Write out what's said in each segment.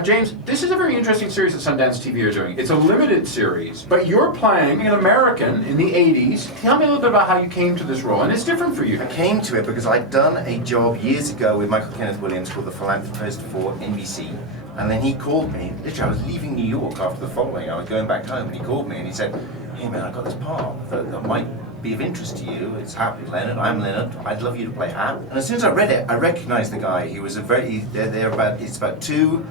Now, James, this is a very interesting series that Sundance TV are doing. It's a limited series, but you're playing an American in the 80s. Tell me a little bit about how you came to this role, and it's different for you. I came to it because I'd done a job years ago with Michael Kenneth Williams called The Philanthropist for NBC. And then he called me, literally I was leaving New York after the following, I was going back home, and he called me and he said, hey man, I got this part that might be of interest to you. It's Hap and Leonard, I'm Leonard, I'd love you to play Hap. And as soon as I read it, I recognized the guy. He was it's about two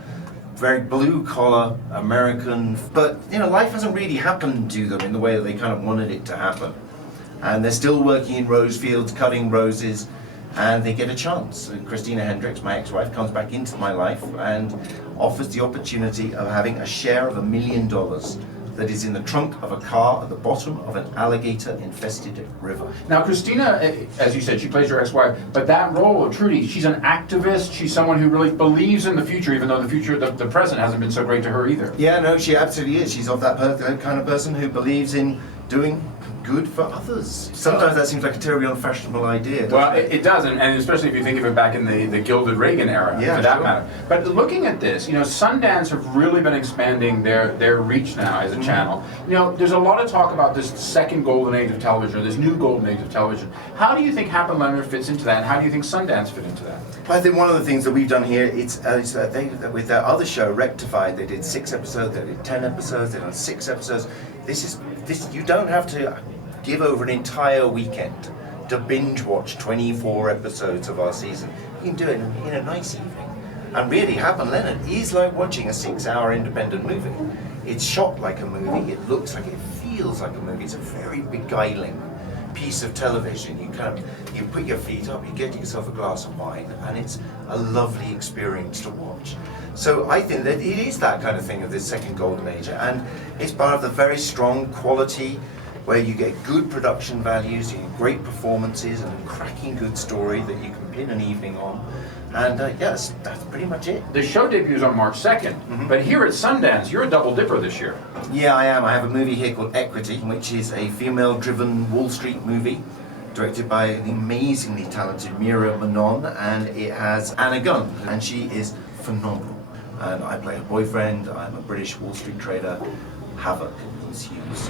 very blue-collar American, but life hasn't really happened to them in the way that they kind of wanted it to happen. And they're still working in rose fields, cutting roses, and they get a chance. And Christina Hendricks, my ex-wife, comes back into my life and offers the opportunity of having a share of $1 million that is in the trunk of a car at the bottom of an alligator-infested river. Now, Christina, as you said, she plays your ex-wife, but that role of Trudy, she's an activist, she's someone who really believes in the future, even though the present hasn't been so great to her either. Yeah, no, she absolutely is. She's of that kind of person who believes in doing good for others. Sometimes that seems like a terribly unfashionable idea. Well, it does, and especially if you think of it back in the Gilded Reagan era, for that matter. But looking at this, Sundance have really been expanding their reach now as a channel. There's a lot of talk about this second golden age of television, this new golden age of television. How do you think Hap and Leonard fits into that, and how do you think Sundance fit into that? I think one of the things that we've done here, is that with their other show, Rectified, they did 6 episodes, they did 10 episodes, they've done 6 episodes. This you don't have to give over an entire weekend to binge watch 24 episodes of our season. You can do it in a nice evening. And really, Hap and Leonard is like watching a 6-hour independent movie. It's shot like a movie, it looks like it feels like a movie. It's a very beguiling piece of television. You put your feet up, you get yourself a glass of wine, and it's a lovely experience to watch. So I think that it is that kind of thing of this second golden age, and it's part of the very strong quality where you get good production values, you get great performances, and a cracking good story that you can pin an evening on. And yes, that's pretty much it. The show debuts on March 2nd, but here at Sundance, you're a double dipper this year. Yeah, I am. I have a movie here called Equity, which is a female-driven Wall Street movie, directed by the amazingly talented Mira Manon, and it has Anna Gunn, and she is phenomenal. And I play her boyfriend. I'm a British Wall Street trader. Havoc ensues.